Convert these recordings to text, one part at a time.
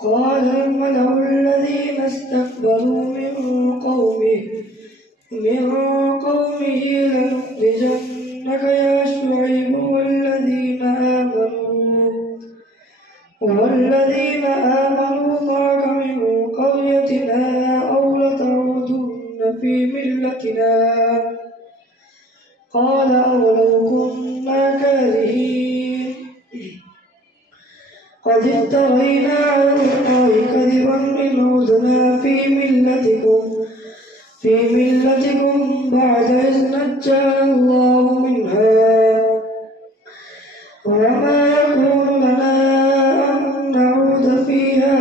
قال الملأ الذين استكبروا من قومه لنخرجنك يا شعيب والذين آمنوا معك من قريتنا أو لتعودن في ملتنا. قال أولو كنا كارهين قد افترينا على الله كذبا إن عدنا في ملتكم بعد إذ نجانا الله منها وما يكون لنا أن نعود فيها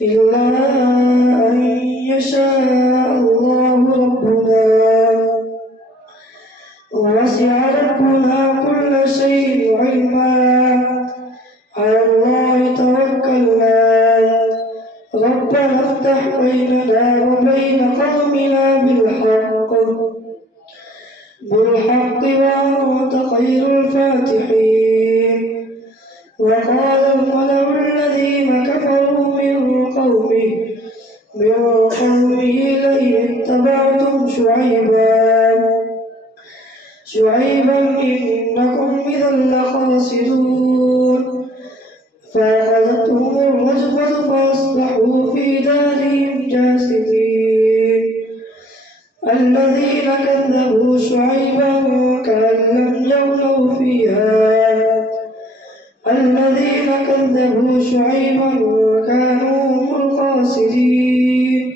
إلا أن يشاء الله ربنا وسع ربنا كل شيء علما على الله توكلنا ربنا افتح بيننا وبين قومنا بالحق وأنت خير الفاتحين. وقال الملأ الذين كفروا من قومه لئن اتبعتم شعيبا إنكم إذا لخاسرون. فأخذتهم الرجفة فأصبحوا في دارهم جاثمين. الذين كذبوا شعيبا كأن لم يغنوا فيها كانوا هم الخاسرين.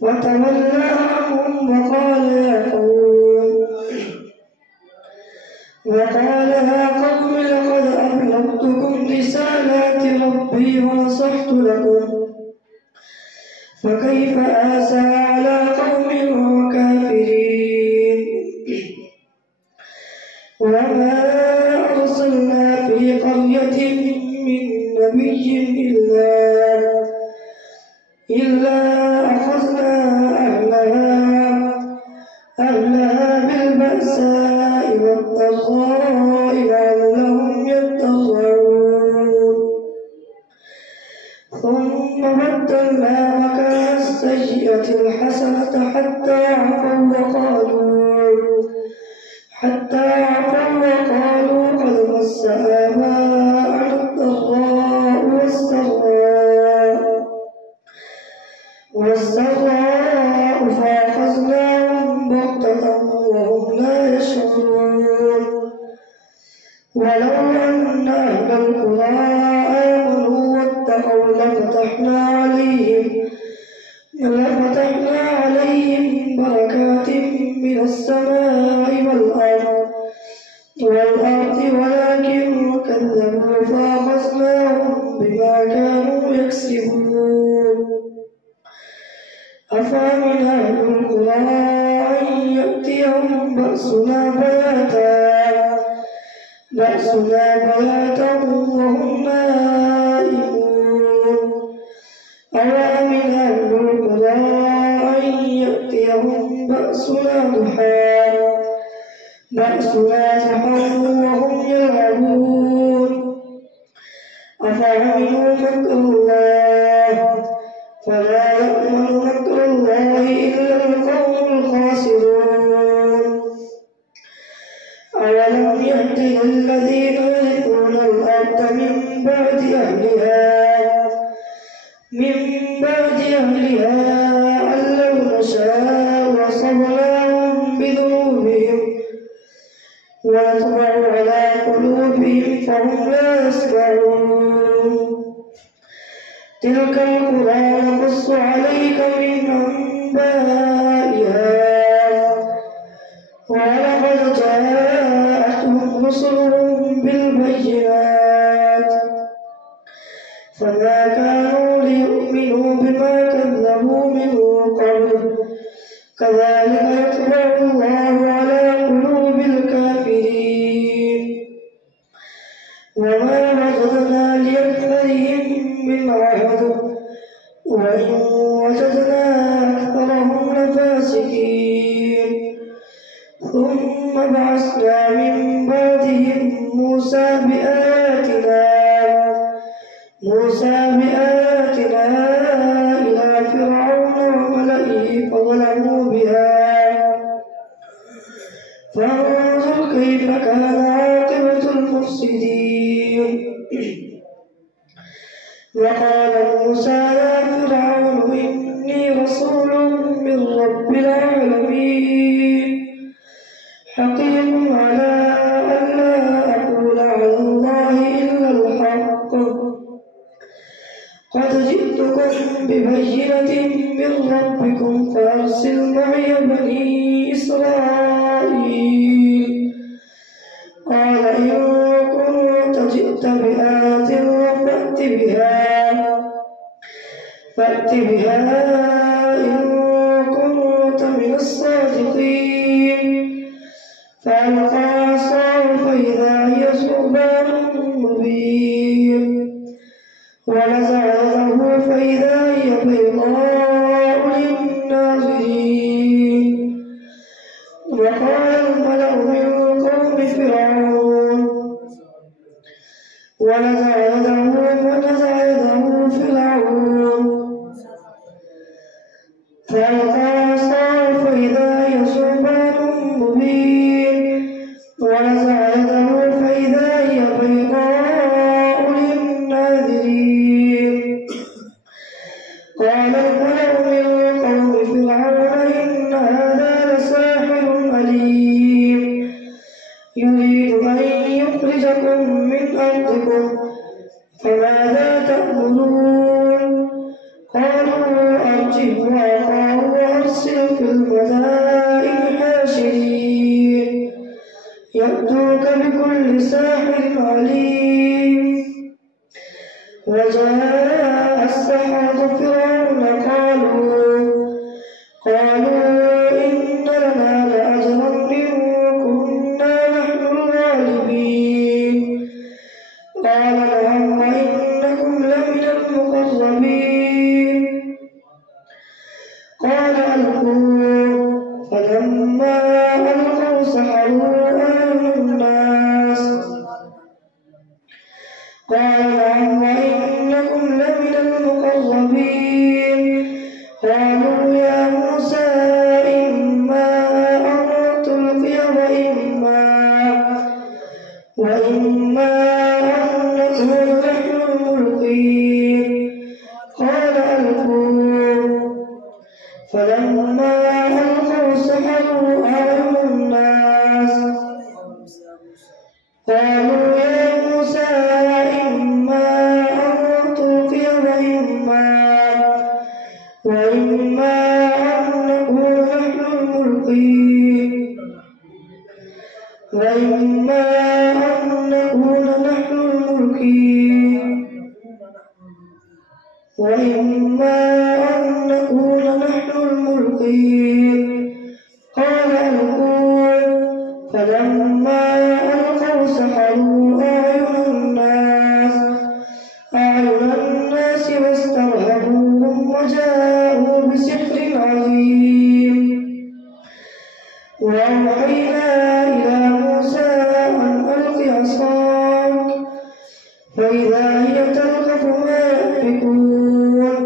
وتولى عنهم وقال يا قوم لقد أبلغتكم رسالات ربي ونصحت لكم فكيف آسى على قوم كافرين. وما أرسلنا في قرية من نبي إلا أخذنا أهلها بالبأساء والضراء لعلهم يضرعون. ثم بدلنا مكان السيئة الحسنة حتى عفوا وقالوا قد مس آباءنا الضراء والسراء فأخذناهم بغتة وهم لا يشعرون. ولو أن أهل القرى آمنوا واتقوا لفتحنا عليهم بركات من السماء والأرض ولكن كذبوا فأخذناهم بما كانوا يكسبون. أفأمن أهل القرى أن يأتيهم بأسنا بياتا وهم نائمون. أوأمن أهل القرى أن يأتيهم بأسنا ضحى وهم يلعبون. أفأمنوا مكر الله فلا يأمن مكر الله إلا القوم الخاسرون. أولم يهد للذين يرثون الأرض من بعد أهلها أن لو نشاء أصبناهم بذنوبهم ونطبع على قلوبهم فهم لا يسمعون. تلك القرى نقص عليك من أنبائها ولقد جاءتهم رسلهم بالبينات فما كانوا ليؤمنوا بما كذبوا من قبل كذلك يطبع الله على قلوب الكافرين. وما وجدنا لأكثرهم من عهد وإن وجدنا أكثرهم لفاسقين. ثم بعثنا من بعدهم موسى بآياتنا موسى بآياتنا إلى فرعون وملئه فظلموا بها فانظر كيف كان عاقبة المفسدين. وقال موسى يا فرعون إني رسول من رب العالمين حقيق على أن لا أقول على الله إلا الحق قد جئتكم ببينة من ربكم فأرسل معي بني إسرائيل. قال إن كنت جئت بآية فأت بها إن كنت من الصادقين. فألقى عصاه فإذا هي ثعبان مبين ونزع يده فإذا هي بيضاء للناظرين. وقال الملأ من قوم فرعون ونزع يده فرعون فألقى عصاه فإذا هي ثعبان مبين ونزع يده فإذا هي بيضاء للناظرين. قال الملأ من قوم فرعون إن هذا لساحر عليم يريد أن يخرجكم من أرضكم فماذا تأمرون. قالوا أرجه وأخاه وأرسل في المدائن حاشرين يأتوك بكل ساحر عليم. وجاء السحرة فرعون قالوا إن لنا لأجرا إن كنا نحن الغالبين. قال نعم وإنكم لمن المقربين. قال ألقوا فلما ألقوا سحروا أعين الناس. قال نعم وإنكم لمن المقربين. قالوا يا موسى إما أن تلقي وإما أن نكون نحن الملقين. قال ألقوا فلما ألقوا سحروا أعين الناس. قالوا يا موسى إما أن تلقي وإما أن نكون نحن الملقين. وإما أن نكون نحن الملقين. قال ألقوا فلما ألقوا سحروا أعين الناس واسترهبوهم وجاءوا بسحر عظيم. وأوحينا إلى موسى أن ألق عصاك فإذا هي تلقف ما يأفكون.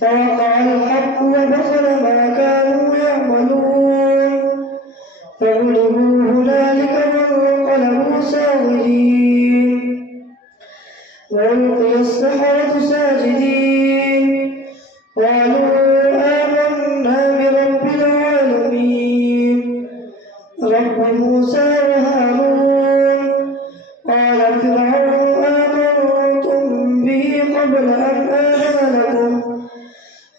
فوقع الحق وبطل ما كانوا يعملون فغلبوا هنالك وانقلبوا صاغرين. وألقي السحرة ساجدين قالوا آمنا برب العالمين رب موسى وهارون. قال فرعون آمنتم به قبل أن آذن لكم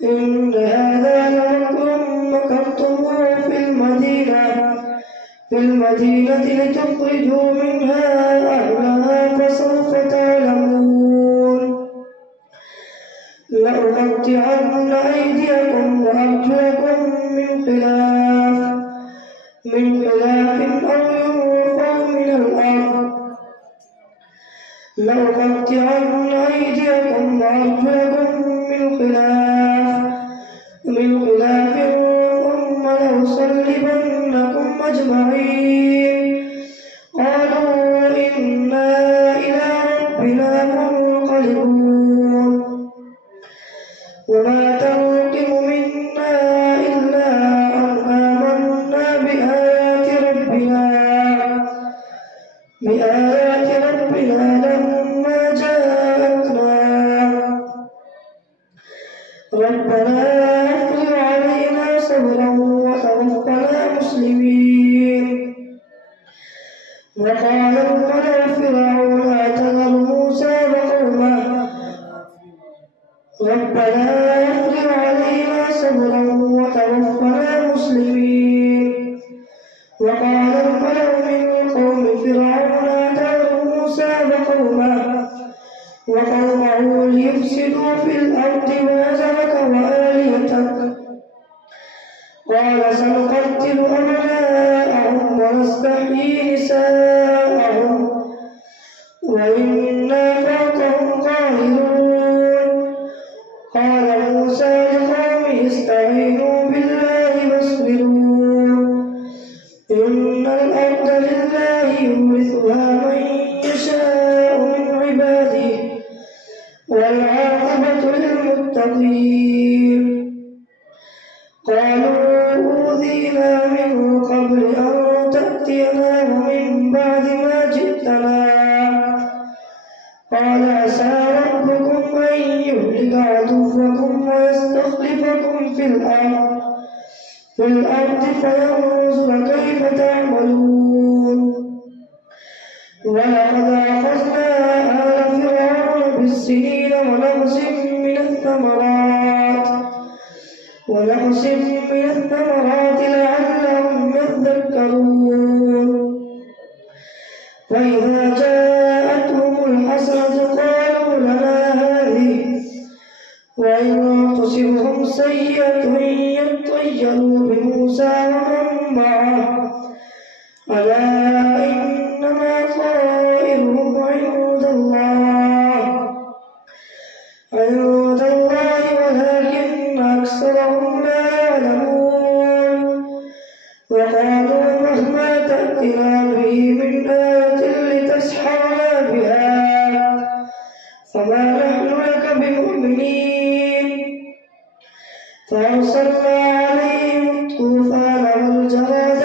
إن هذا لمكر مكرتموه في المدينة لتخرجوا منها أهلها فسوف تعلمون. لأقطعن أيديكم وأرجلكم من خلاف أو ينفوا من الأرض. لأقطعن أيديكم وأرجلكم من خلاف ثم لأصلبنكم أجمعين. قالوا إنا إلى ربنا منقلبون. بآيات ربنا لما جاءتنا ربنا أفرغ علينا صبرا وتوفنا مسلمين. وقال الملأ فرعون أتذر موسى وقومه ربنا أفرغ علينا صبرا وتوفنا مسلمين. وقال الملأ من قوم فرعون أتذر موسى وقومه ليفسدوا في الأرض ويذرك وآلهتك قال سنقتل أبناءهم ونستحيي نساءهم وإنا فوقهم قاهرون. قال موسى لقومه استعينوا بالله واصبروا إن الأرض لله يورثها من يشاء من عباده والعاقبة للمتقين. قالوا أوذينا من قبل أن تأتينا ومن بعد ما جئتنا قال عسى ربكم أن يهلك عدوكم ويستخلفكم في الأرض فينظر كيف تعملون. ولقد أخذنا آل فرعون بالسنين ونقص من الثمرات لعلهم يذكرون. فإذا جاءتهم الحسنة قالوا لنا هذه وإن تصبهم سيئة يطيروا بموسى ومن معه ألا إنما طائرهم عند الله ولكن أكثرهم لا يعلمون. وقالوا مهما تأتنا به من آية لتسحرنا بها فما نحن لك بمؤمنين. فأرسلنا عليهم الطوفان والجراد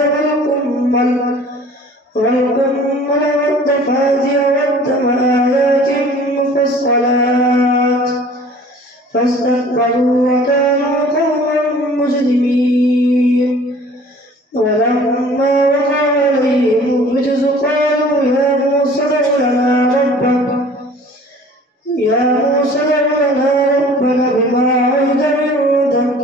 والقمل والضفادع والدم آيات مفصلات فاستكبروا وكانوا قوما مجرمين. ولما وقع عليهم الرجز قالوا يا موسى ادع لنا ربك بما عهد عندك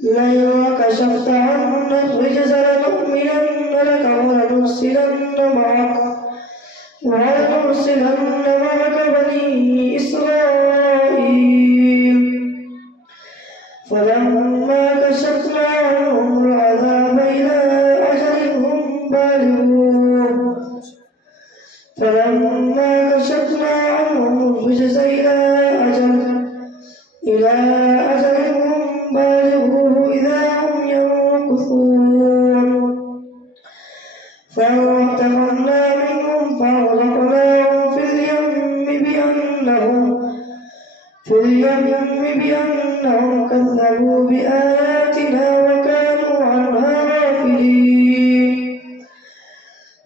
لئن كشفت عنا الرجز لنؤمنن لك ولنرسلن معك بني إسرائيل. فلما كشفنا عنهم العذاب إلى أجل هم بالغوه فلما كشفنا عنهم الرجز إلى أجل هم بالغوه إذا هم ينكثون. فانتقمنا منهم فأغرقناهم في اليم بأنهم كذبوا بآياتنا وكانوا عنها غافلين.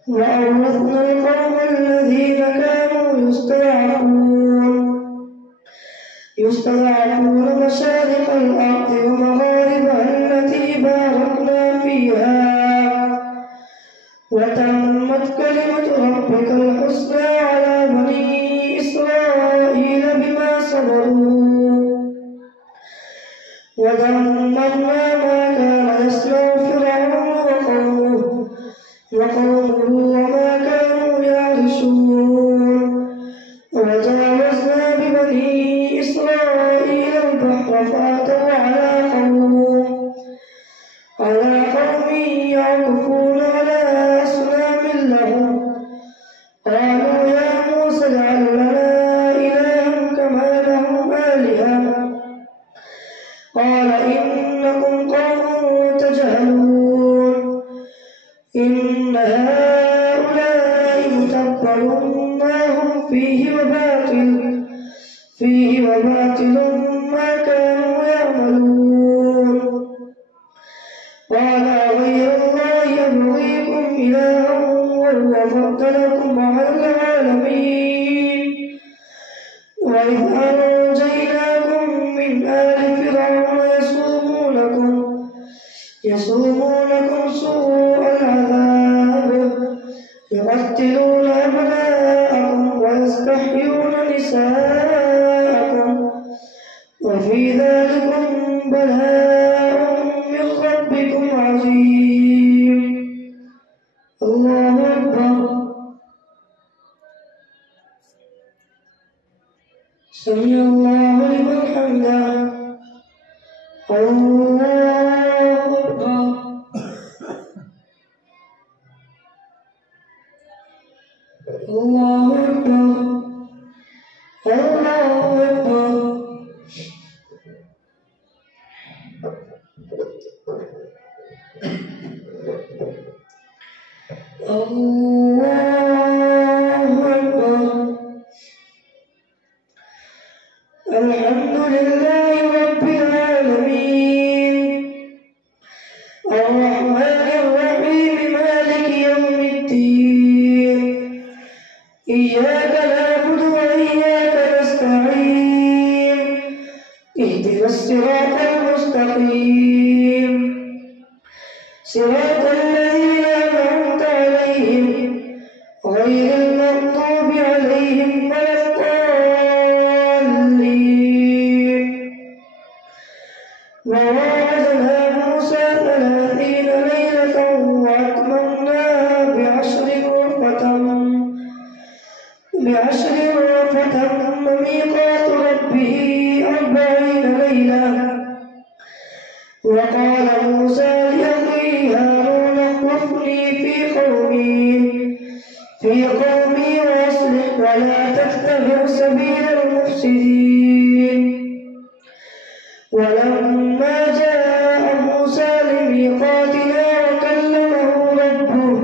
وأورثنا القوم الذين كانوا يستضعفون مشارق الأرض ومغاربها التي باركنا فيها وتمت كلمة ربك الحسنى على بني إسرائيل بما صبروا ودمرنا ما كان يصنع فرعون وقومه وما كانوا يعرشون. وجاوزنا ببني إسرائيل البحر فأتوا على قوم يعكفون على أصنام لهم قالوا يا موسى اجعل لنا إلها كما لهم آلهة قال إنكم قوم تجهلون. إن هؤلاء متبر ما هم فيه وباطل ما كانوا يعملون. قال غير الله يبغيكم إلها وفضلكم على العالمين. وإذ أنجيناكم من آل فرعون يصومونكم سوء العذاب يقتلون أبناءكم ويستحيون نساءكم وفي ذلكم بلاء من ربكم عظيم. الله أكبر. سمع الله لمن حمده. الله أكبر. الله أكبر. الله أكبر. الله أكبر. الحمد لله رب العالمين الرحمن الرحيم مالك يوم الدين إياك نعبد وإياك نستعين اهدنا الصراط المستقيم صراط الذين أنعمت عليهم غير المغضوب عليهم ولا الضالين. وواعدنا موسى 30 ليلة وأتممناها بعشر فتم ميقات ربه 40 ليلة. وقال موسى لأخيه هارون اخلفني في قومي وأصلح ولا تتبع سبيل المفسدين. ولما جاء موسى لميقاتنا وكلمه ربه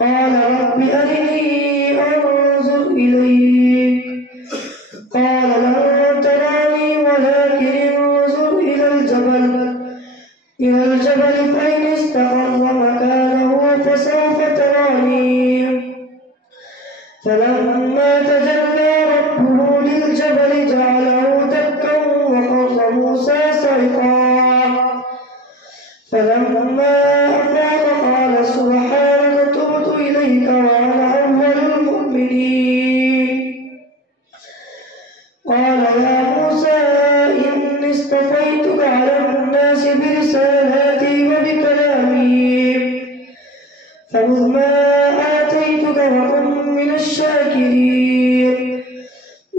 قال رب أرني أنظر إليك قال لن تراني ولكن انظر إلى الجبل فإن استقر مكانه فسوف تراني. فلما تجلى ربه للجبل جعله دكا وخر موسى صعقا. فلما أفاق قال سبحانك تبت إليك وأنا أول المؤمنين. قال يا موسى إني اصطفيتك على الناس برسالاتي وبكلامي فخذ ما آتيتك وكن من الشاكرين.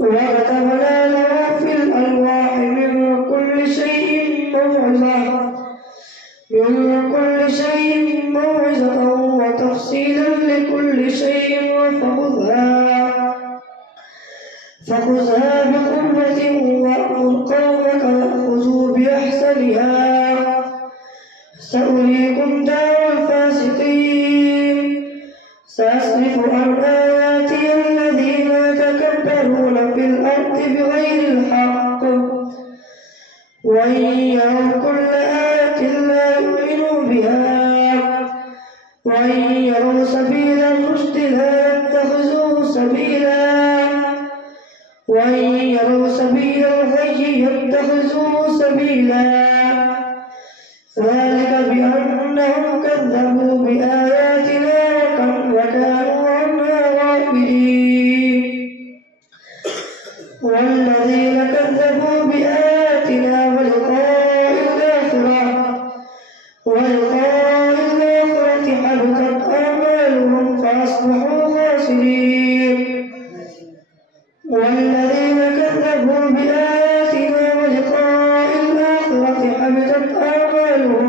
وكتبنا له في الألواح من كل شيء موعظة وتفصيلا لكل شيء فخذها بقوة وأمر قومك يأخذوا بأحسنها سأريكم دار الفاسقين. سأصرف عن آياتي الذين يتكبرون في الأرض بغير الحق وإن يروا كل آية لا يؤمنوا بها وإن يروا سبيل الرشد لا يتخذوه سبيلا وإن يروا سبيل الغي يتخذوه سبيلا. ذلك بأنهم كذبوا بآياتنا وكانوا عنها غافلين. والذين كذبوا بآياتنا ولقاء الآخرة حبطت أعمالهم فأصبحوا خاسرين. والذين كذبوا بآياتنا ولقاء الآخرة حبطت أعمالهم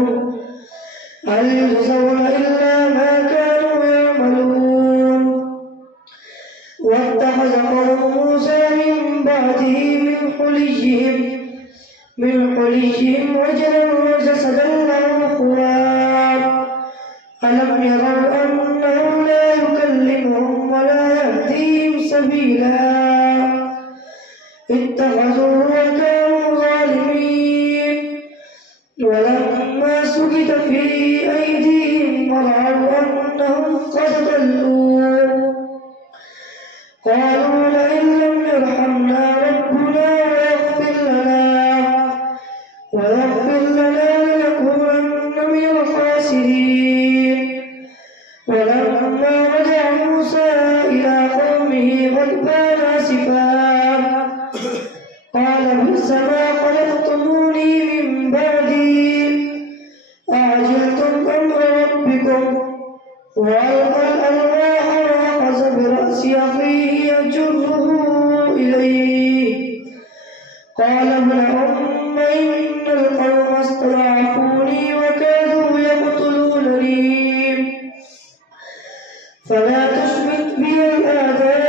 هل يجزون إلا ما كانوا يعملون. واتخذ قوم موسى من بعده من حليهم عجلا وجسدا له خوار. ألم يروا أنه لا يكلمهم ولا يهديهم سبيلا اتخذوه وكانوا ظالمين. ولما سكت في أيديهم ورأوا أنهم قد أخيه يجره إليه قال ابن أم إن القوم استضعفوني وكادوا يقتلونني فلا تشمت بي الأعداء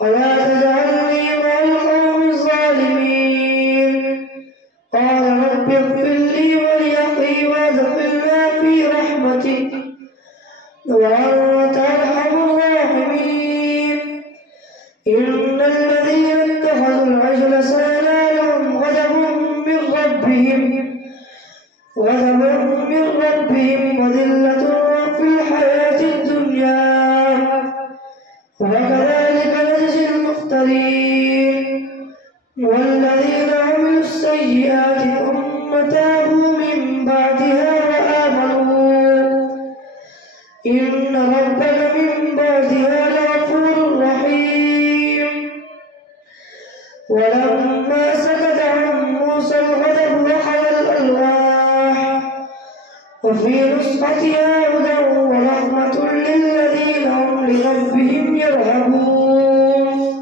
ولا تجعلني مع القوم الظالمين قال رب اغفر لي ولأخي وادخلنا في رحمتك وأنت أرحم الراحمين إن الذين اتخذوا العجل سينالهم غضب من ربهم وذلة في الحياة الدنيا وكذلك نجزي المفترين والذين عملوا السيئات ثم تابوا من بعدها وآمنوا إن ربك من بعدها لغفور رحيم ولما سكت عن موسى الغضب أخذ الألواح وفي نسختها هدى ورحمة للذين هم لربهم يرهبون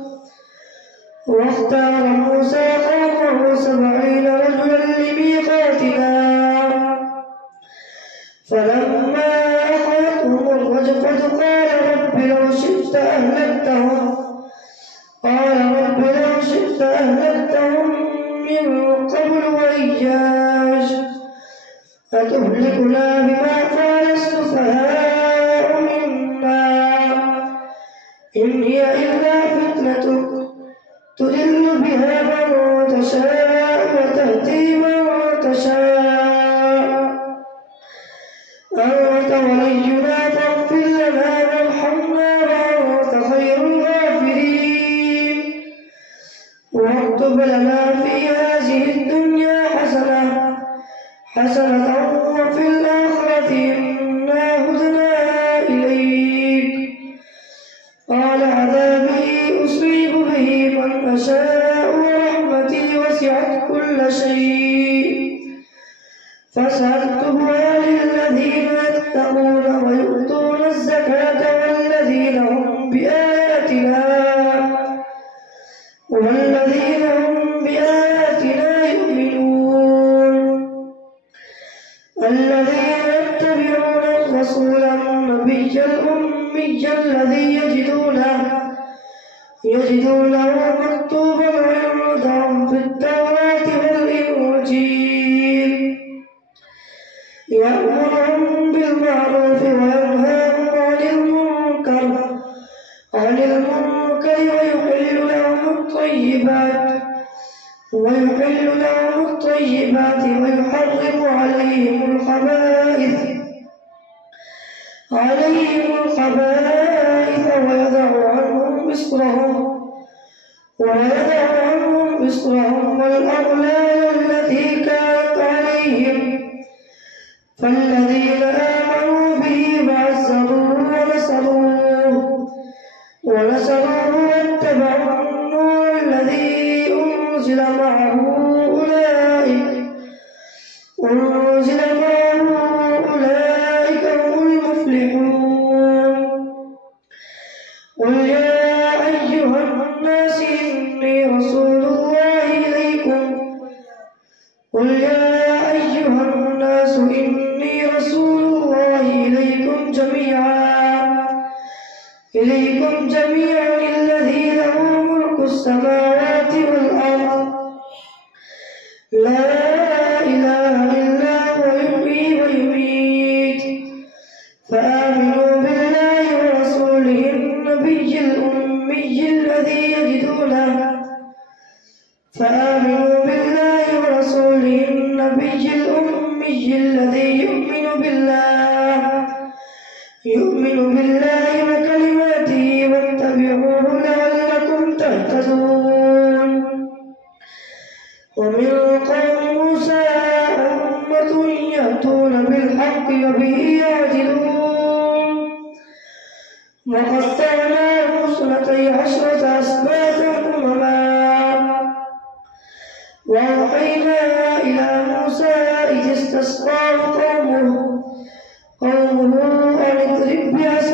واختار موسى قومه 70 رجلا لميقاتنا فلما أخذتهم الرجفة قال رب لو شئت أهلكتهم من قبل وإياي أتهلكنا بما فعل السفهاء منا إن هي إلا فتنتك تضل بها من تشاء وتهدي من تشاء أنت ولينا فاغفر لنا وارحمنا وأنت خير الغافرين واكتب لنا في هذه الدنيا حسنة وفي الآخرة إنا هدنا إليك قال عذابي أصيب به من أشاء ورحمتي وسعت كل شيء فسأكتبها للذين يتقون ويؤتون الزكاة والذين هم بآياتنا يؤمنون الذين يتبعون الرسول النبي الأمي الذي يجدونه مكتوبا عندهم في التوراة والإنجيل يأمرهم بالمعروف وينهاهم عن المنكر ويحل لهم الطيبات ويحرم عليهم الخبائث ويضع عنهم إصرهم والأغلال التي كانت عليهم فالذين آمنوا به وعزروه ونصروه واتبعوا النور الذي أنزل معه أولئك هم المفلحون قل يا أيها الناس إني رسول الله إليكم جميعا الذي له ملك السماوات والأرض لا إله إلا هو يحيي ويميت فآمنوا بالله ورسوله النبي الأمي الذي يؤمن بالله وكلماته واتبعوه لعلكم تهتدون ومن قوم موسى أمة يهدون بالحق وبه يعدلون وقطعناهم 12 أسباطا أمما وأوحينا إلى موسى إذ استسقاه قومه أن اضرب بعصاك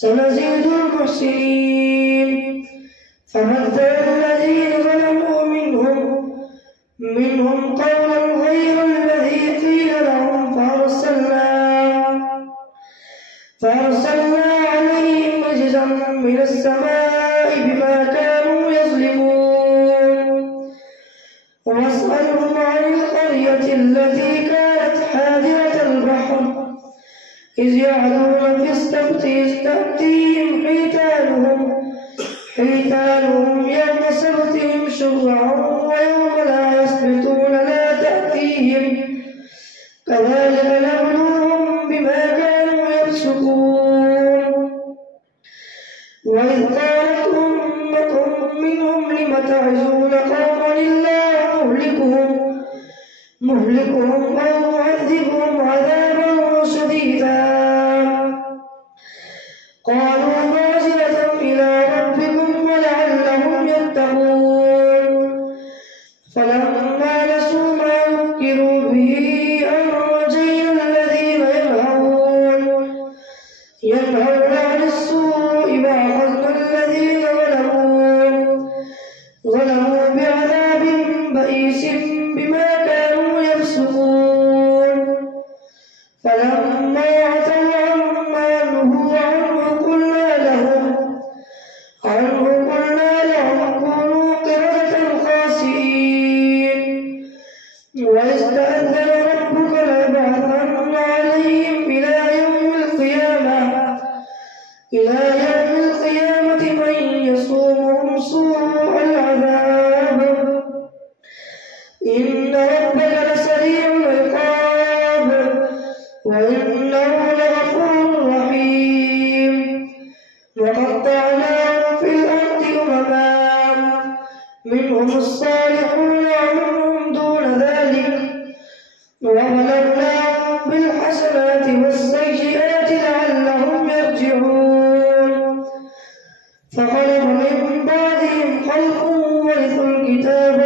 سنزيد المحسنين فبدل الذين ظلموا منهم قولا غير الذي قيل لهم فأرسلنا عليهم رجزا من السماء بما كانوا يظلمون واسألهم عن القرية التي كانت حاضرة البحر إذ يعدون في السبت إذ تأتيهم حيتانهم يوم سبتهم شرعا ويوم لا يسبتون لا تأتيهم كذلك نبلوهم بما كانوا يفسقون وإذ قالت أمة منهم لم تعظون قوما الله مهلكهم أو معذبهم عذابا شديدا قالوا معذرة إلى ربكم ولعلهم يتقون فلما نسوا ما ذكروا به أنجينا الذين ينهون عن السوء وأخذنا الذين ظلموا بعذاب بئيس بما كانوا يفسقون فلما عتوا عما نهوا عنه قلنا لهم كونوا قردة خاسئين وإذ تأذن ربك ليبعثن عليهم إلى يوم القيامة من يسومهم سوء العذاب إن ربك لسريع العقاب وإنه لغفور رحيم وقطعناهم في الأرض أمما منهم الصالحون ومنهم دون ذلك وبلوناهم بالحسنات والسيئات لعلهم يرجعون فخلف من بعدهم خلف ورثوا الكتاب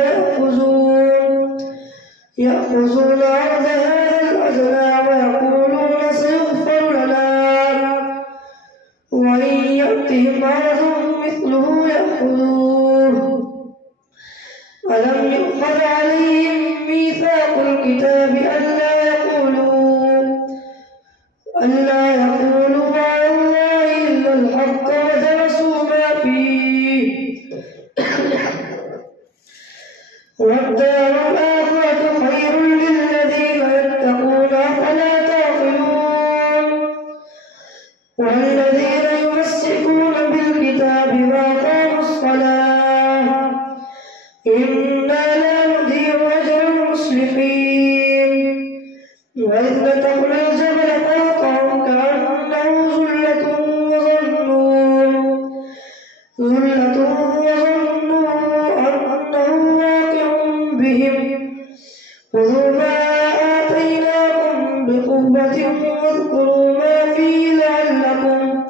يأخذون عرض هذا الأدنى ويقولون سيغفر لنا وإن يأتهم عرض مثله يأخذوه ألم يؤخذ عليهم ميثاق الكتاب ألا يقولوا على الله إلا الحق ودرسوا ما فيه والدار الآخرة خير للذين يتقون أفلا تعقلون والذين يمسكون بالكتاب وأقاموا الصلاة إنا لا نضيع أجر المصلحين وإذ نتقنا الجبل فوقهم كأنه ظلة وظنوا أنه واقع بهم خذوا ما آتيناكم بقوة واذكروا ما فيه لعلكم